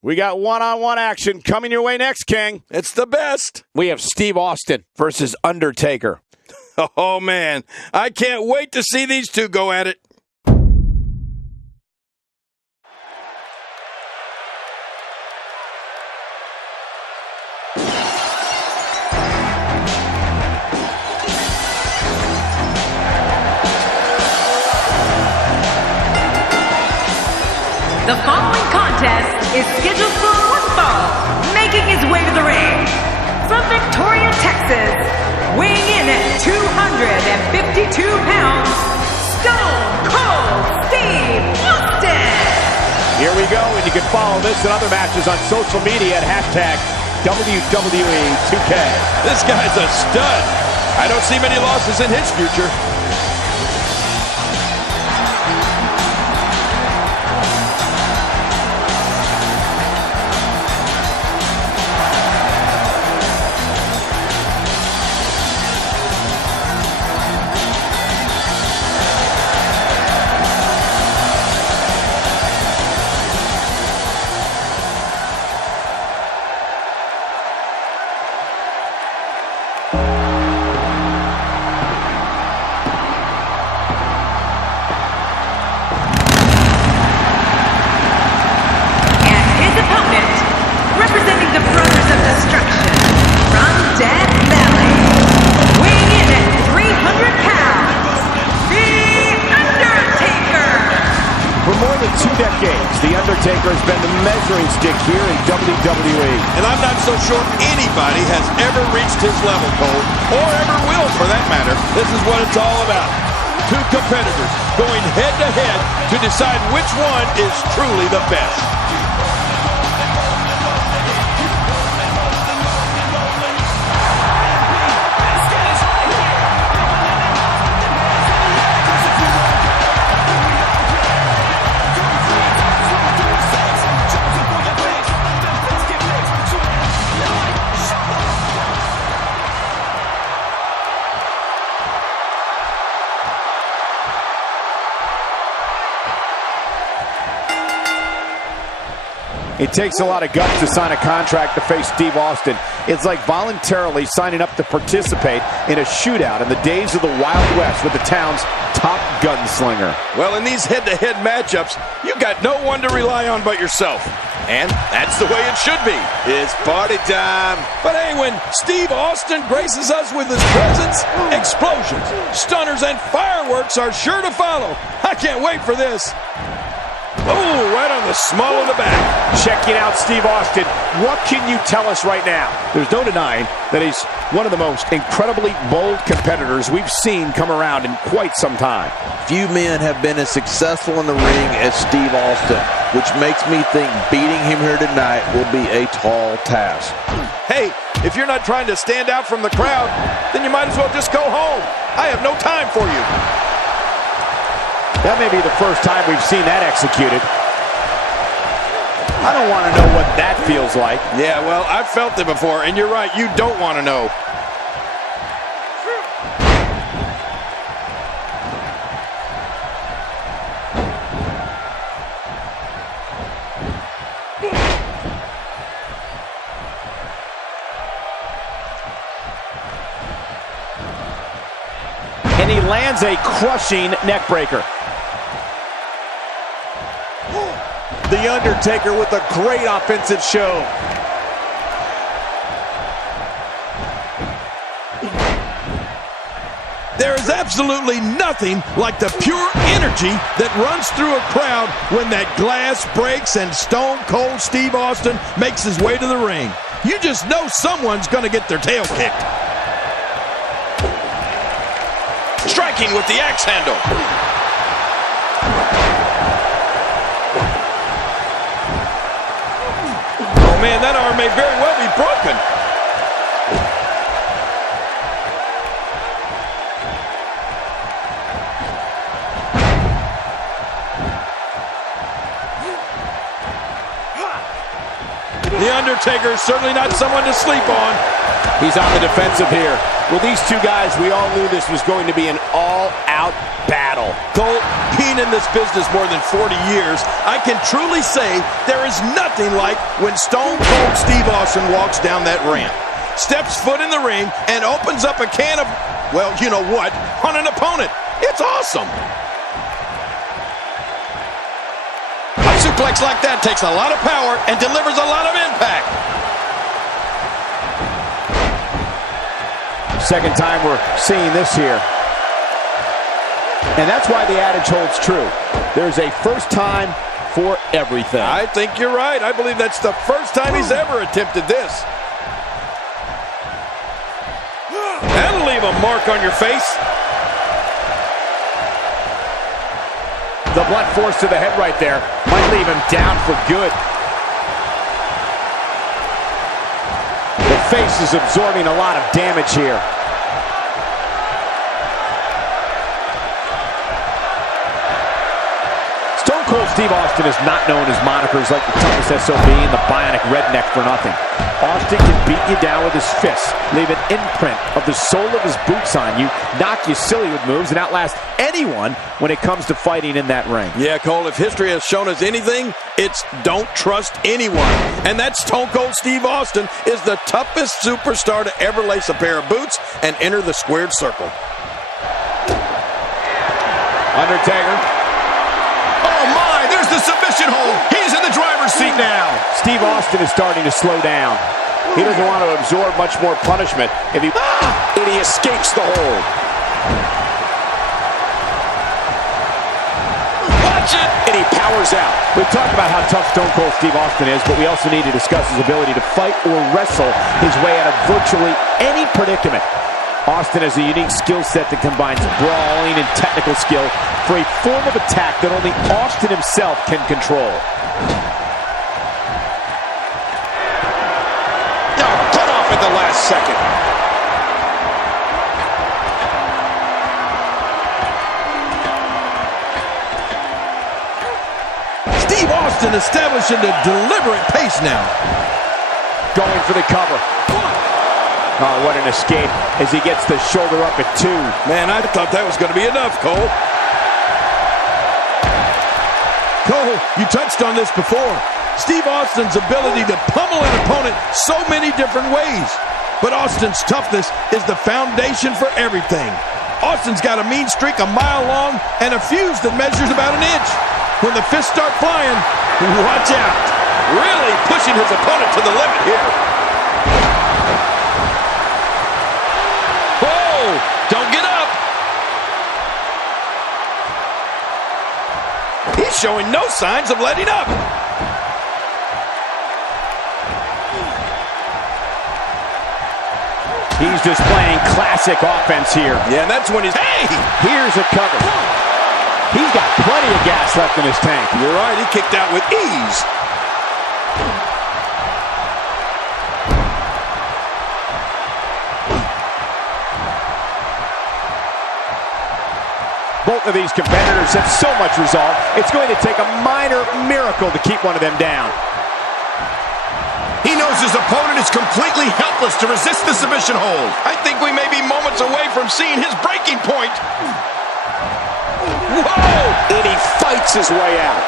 We got one-on-one action coming your way next, King. It's the best. We have Steve Austin versus Undertaker. Oh, man. I can't wait to see these two go at it. The following contest is scheduled for one fall, making his way to the ring. From Victoria, Texas, weighing in at 252 pounds, Stone Cold Steve Austin. Here we go, and you can follow this and other matches on social media at hashtag WWE 2K. This guy's a stud. I don't see many losses in his future. The Undertaker has been the measuring stick here in WWE. And I'm not so sure anybody has ever reached his level, Cole, or ever will for that matter. This is what it's all about. Two competitors going head-to-head to decide which one is truly the best. It takes a lot of guts to sign a contract to face Steve Austin. It's like voluntarily signing up to participate in a shootout in the days of the Wild West with the town's top gunslinger. Well, in these head-to-head matchups, you got no one to rely on but yourself. And that's the way it should be. It's party time. But hey, when Steve Austin graces us with his presence, explosions, stunners, and fireworks are sure to follow. I can't wait for this. Oh, right on the small of the back. Checking out Steve Austin. What can you tell us right now? There's no denying that he's one of the most incredibly bold competitors we've seen come around in quite some time. Few men have been as successful in the ring as Steve Austin, which makes me think beating him here tonight will be a tall task. Hey, if you're not trying to stand out from the crowd, then you might as well just go home. I have no time for you. That may be the first time we've seen that executed. I don't want to know what that feels like. Yeah, well, I've felt it before, and you're right, you don't want to know. And he lands a crushing neckbreaker. The Undertaker with a great offensive show. There is absolutely nothing like the pure energy that runs through a crowd when that glass breaks and Stone Cold Steve Austin makes his way to the ring. You just know someone's going to get their tail kicked. Striking with the axe handle. Oh man, that arm may very well be broken. The Undertaker is certainly not someone to sleep on. He's on the defensive here. Well, these two guys, we all knew this was going to be an all-out battle. Cole, being in this business more than 40 years, I can truly say there is nothing like when Stone Cold Steve Austin walks down that ramp, steps foot in the ring, and opens up a can of, well, you know what, on an opponent. It's awesome. A suplex like that takes a lot of power and delivers a lot of impact. Second time we're seeing this here. And that's why the adage holds true. There's a first time for everything. I think you're right. I believe that's the first time he's ever attempted this. That'll leave a mark on your face. The blunt force to the head right there might leave him down for good. The face is absorbing a lot of damage here. Stone Cold Steve Austin is not known as monikers like the toughest SOB and the bionic redneck for nothing. Austin can beat you down with his fists, leave an imprint of the sole of his boots on you, knock you silly with moves, and outlast anyone when it comes to fighting in that ring. Yeah, Cole, if history has shown us anything, it's don't trust anyone. And that Stone Cold Steve Austin is the toughest superstar to ever lace a pair of boots and enter the squared circle. Undertaker. Oh my, there's the submission hold. He's in the driver's seat now. Steve Austin is starting to slow down. He doesn't want to absorb much more punishment if he escapes the hold. Watch it! And he powers out. We've talked about how tough Stone Cold Steve Austin is, but we also need to discuss his ability to fight or wrestle his way out of virtually any predicament. Austin has a unique skill set that combines brawling and technical skill for a form of attack that only Austin himself can control. Cut off at the last second. Steve Austin establishing a deliberate pace now. Going for the cover. Oh, what an escape as he gets the shoulder up at 2. Man, I thought that was going to be enough, Cole. Cole, you touched on this before. Steve Austin's ability to pummel an opponent so many different ways. But Austin's toughness is the foundation for everything. Austin's got a mean streak a mile long and a fuse that measures about an inch. When the fists start flying, watch out. Really pushing his opponent to the limit here. Don't get up. He's showing no signs of letting up. He's displaying classic offense here. Yeah, and that's when he's... Hey! Here's a cover. He's got plenty of gas left in his tank. You're right, he kicked out with ease. Both of these competitors have so much resolve, it's going to take a minor miracle to keep one of them down. He knows his opponent is completely helpless to resist the submission hold. I think we may be moments away from seeing his breaking point. Whoa! And he fights his way out.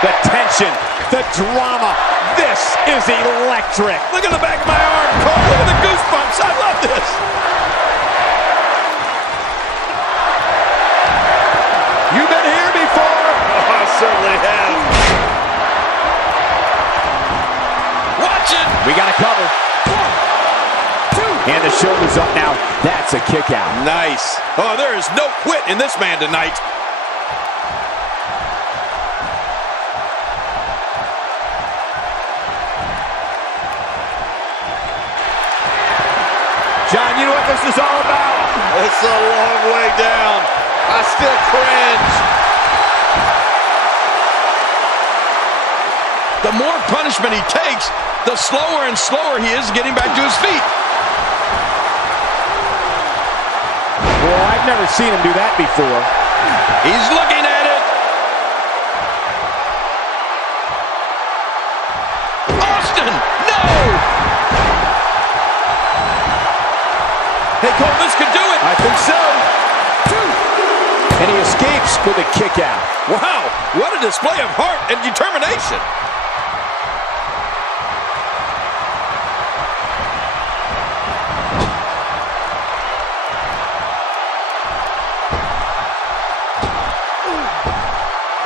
The tension, the drama, this is electric. Look at the back of my arm, Cole. Look at the goosebumps. I love this. You've been here before. Oh, I certainly have. Watch it. We got a cover. 1, 2. And the shoulder's up now. That's a kick out. Nice. Oh, there is no quit in this man tonight. John, you know what this is all about? It's a long way down. I still cringe. The more punishment he takes, the slower and slower he is getting back to his feet. Well, I've never seen him do that before. He's looking at it. Austin, no! Hey, Cole, this could do it. I think so. And he escapes with a kick out. Wow, what a display of heart and determination.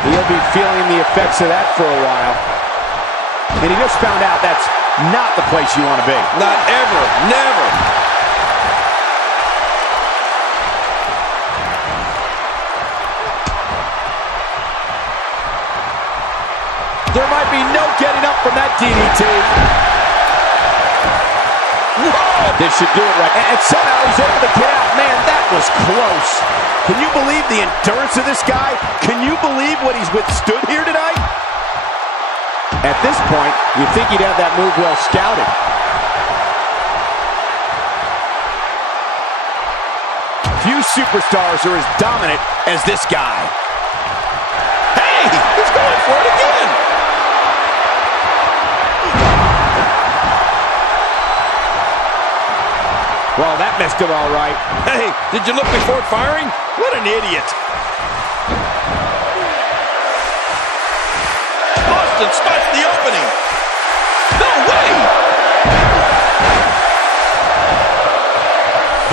He'll be feeling the effects of that for a while. And he just found out that's not the place you want to be. Not ever, never. There might be no getting up from that DDT. Whoa! This should do it right. And somehow he's able to get out. Man, that was close. Can you believe the endurance of this guy? Can you believe what he's withstood here tonight? At this point, you'd think he'd have that move well scouted. Few superstars are as dominant as this guy. Hey, he's going for it again. Well, that messed him all right. Hey, did you look before firing? What an idiot. Austin spots the opening. No way!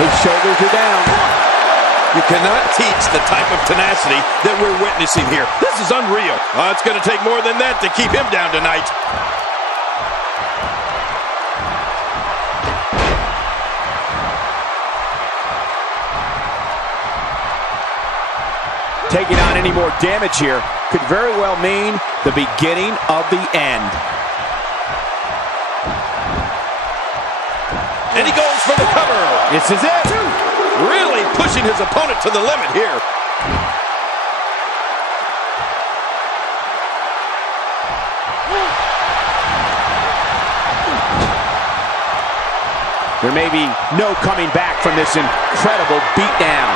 His shoulders are down. You cannot teach the type of tenacity that we're witnessing here. This is unreal. It's going to take more than that to keep him down tonight. Taking on any more damage here could very well mean the beginning of the end. And he goes for the cover. This is it. Really pushing his opponent to the limit here. There may be no coming back from this incredible beatdown.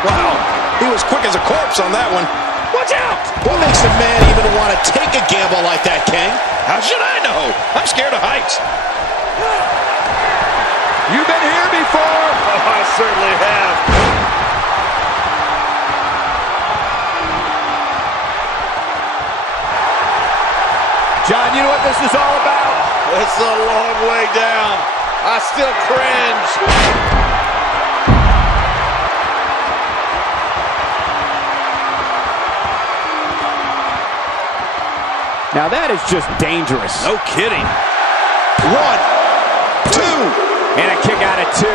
Wow, he was quick as a corpse on that one. Watch out! What makes a man even want to take a gamble like that, King? How should I know? I'm scared of heights. You've been here before. Oh, I certainly have. John, you know what this is all about? It's a long way down. I still cringe. Now that is just dangerous. No kidding. 1, 2. And a kick out at 2.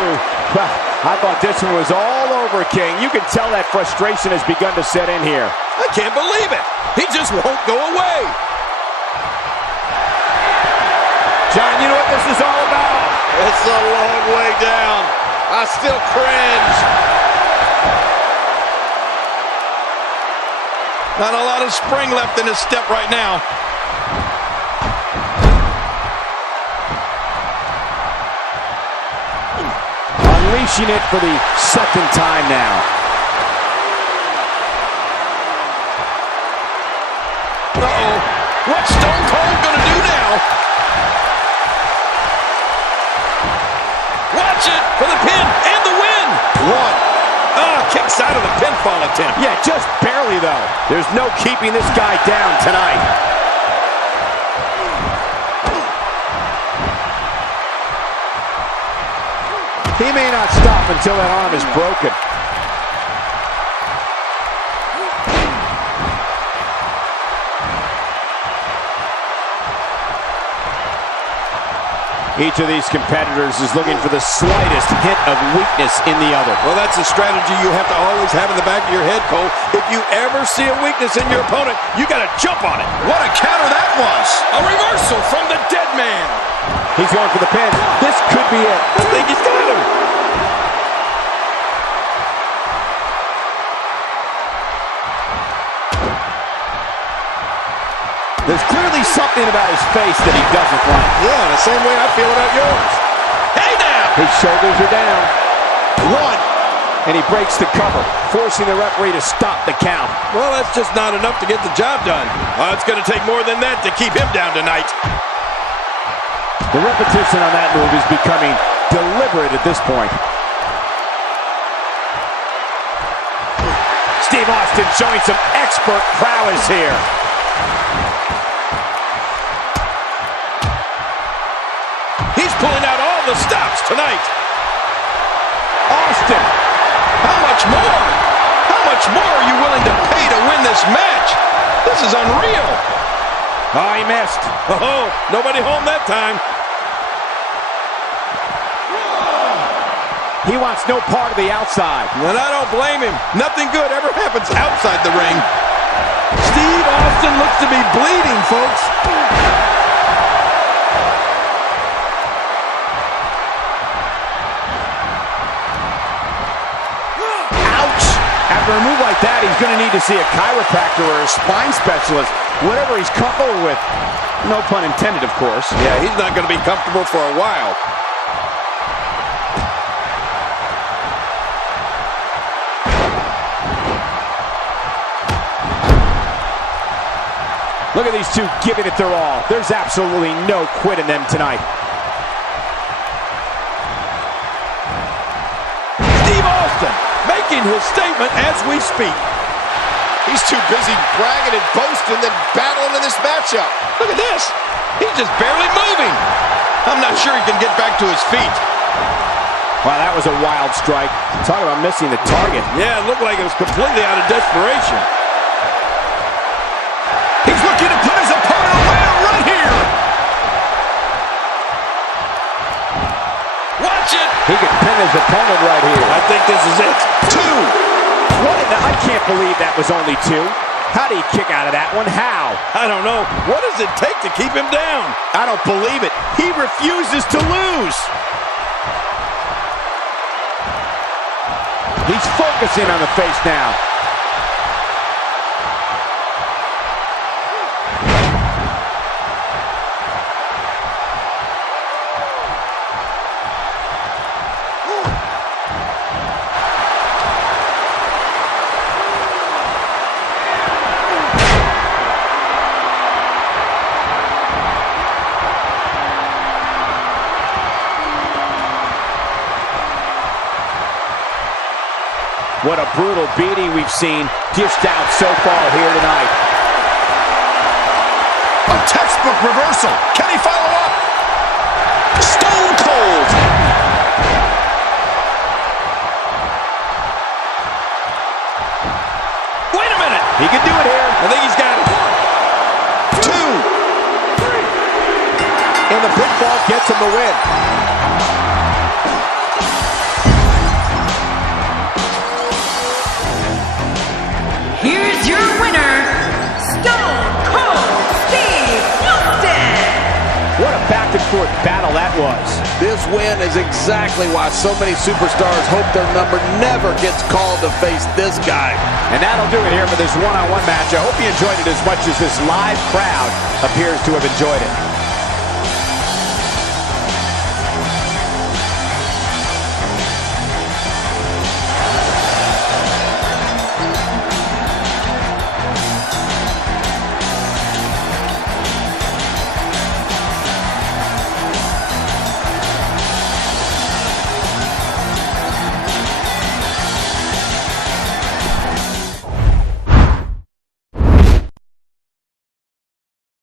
Well, I thought this one was all over, King. You can tell that frustration has begun to set in here. I can't believe it. He just won't go away. John, you know what this is all about? It's a long way down. I still cringe. Not a lot of spring left in his step right now. Unleashing it for the second time now. Uh-oh. What's Stone Cold gonna do now? Watch it for the pin and the win. 1. Kicks out of the pinfall attempt. Yeah, just barely, though. There's no keeping this guy down tonight. He may not stop until that arm is broken. Each of these competitors is looking for the slightest hint of weakness in the other. Well, that's a strategy you have to always have in the back of your head, Cole. If you ever see a weakness in your opponent, you got to jump on it. What a counter that was. A reversal from the dead man. He's going for the pin. This could be it. I think he's got him. There's clearly something about his face that he doesn't like. Yeah, the same way I feel about yours. Hey now! His shoulders are down. 1, And he breaks the cover, forcing the referee to stop the count. Well, that's just not enough to get the job done. It's going to take more than that to keep him down tonight. The repetition on that move is becoming deliberate at this point. Steve Austin showing some expert prowess here. He's pulling out all the stops tonight. Austin. How much more? How much more are you willing to pay to win this match? This is unreal. Oh, he missed. Oh, nobody home that time. He wants no part of the outside. And I don't blame him. Nothing good ever happens outside the ring. Steve Austin looks to be bleeding, folks. Ouch! After a move like that, he's going to need to see a chiropractor or a spine specialist. Whatever he's comfortable with. No pun intended, of course. Yeah, he's not going to be comfortable for a while. Look at these two giving it their all. There's absolutely no quit in them tonight. Steve Austin making his statement as we speak. He's too busy bragging and boasting than battling in this matchup. Look at this. He's just barely moving. I'm not sure he can get back to his feet. Wow, that was a wild strike. Talk about missing the target. Yeah, it looked like it was completely out of desperation. He's looking to put his opponent away right here. Watch it. He could pin his opponent right here. I think this is it. 2. What in the, I can't believe that was only 2. How did he kick out of that one? How? I don't know. What does it take to keep him down? I don't believe it. He refuses to lose. He's focusing on the face now. What a brutal beating we've seen dished out so far here tonight. A textbook reversal. Can he follow up? Stone cold. Wait a minute. He can do it here. I think he's got it. 2. And the pinfall gets him the win. Here's your winner, Stone Cold Steve Austin. What a back-and-forth battle that was. This win is exactly why so many superstars hope their number never gets called to face this guy. And that'll do it here for this one-on-one match. I hope you enjoyed it as much as this live crowd appears to have enjoyed it.